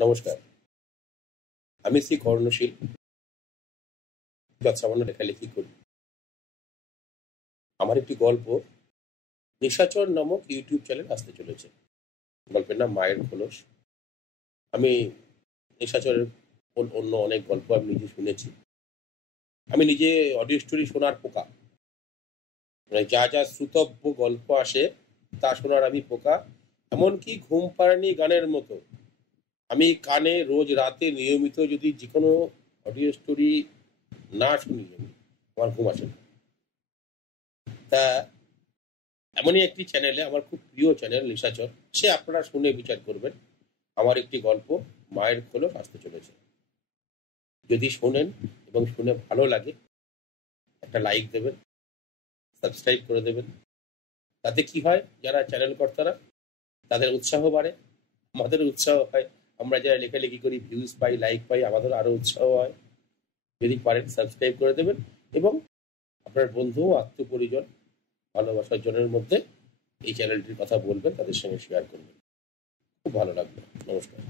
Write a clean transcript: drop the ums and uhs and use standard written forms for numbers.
নমস্কার। আমি শ্রী কর্ণশীল যৎসামান্য লেখালেখি করি। আমার একটি গল্প নিশাচর নামক ইউটিউব চ্যানেল আসতে চলেছে। গল্পের নাম মায়ের খোলস। আমি নিশাচরের অন্য অনেক গল্প আমি নিজে শুনেছি। আমি নিজে অডিও স্টোরি শোনার পোকা। মানে যা যা শ্রুতব্য গল্প আসে তা শোনার আমি পোকা। এমনকি ঘুম পাড়ানি গানের মতো আমি কানে রোজ রাতে নিয়মিত যদি যে কোনো অডিও স্টোরি না শুনি আমার ঘুম আসে না। তা এমনই একটি চ্যানেলে, আমার খুব প্রিয় চ্যানেল নিশাচর, সে আপনারা শুনে বিচার করবেন। আমার একটি গল্প মায়ের খোলস আসতে চলেছে। যদি শোনেন এবং শুনে ভালো লাগে, একটা লাইক দেবেন, সাবস্ক্রাইব করে দেবেন। তাতে কি হয়, যারা চ্যানেল কর্তারা তাদের উৎসাহ বাড়ে, আমাদের উৎসাহ হয়। আমরা যারা লেখালেখি করি ভিউজ পাই, লাইক পাই, আমাদের আরও উৎসাহ হয়। যদি পারেন সাবস্ক্রাইব করে দেবেন এবং আপনার বন্ধু আত্মীয় পরিজন ভালোবাসার জনের মধ্যে এই চ্যানেলটির কথা বলবেন, তাদের সঙ্গে শেয়ার করবেন। খুব ভালো লাগবে। নমস্কার।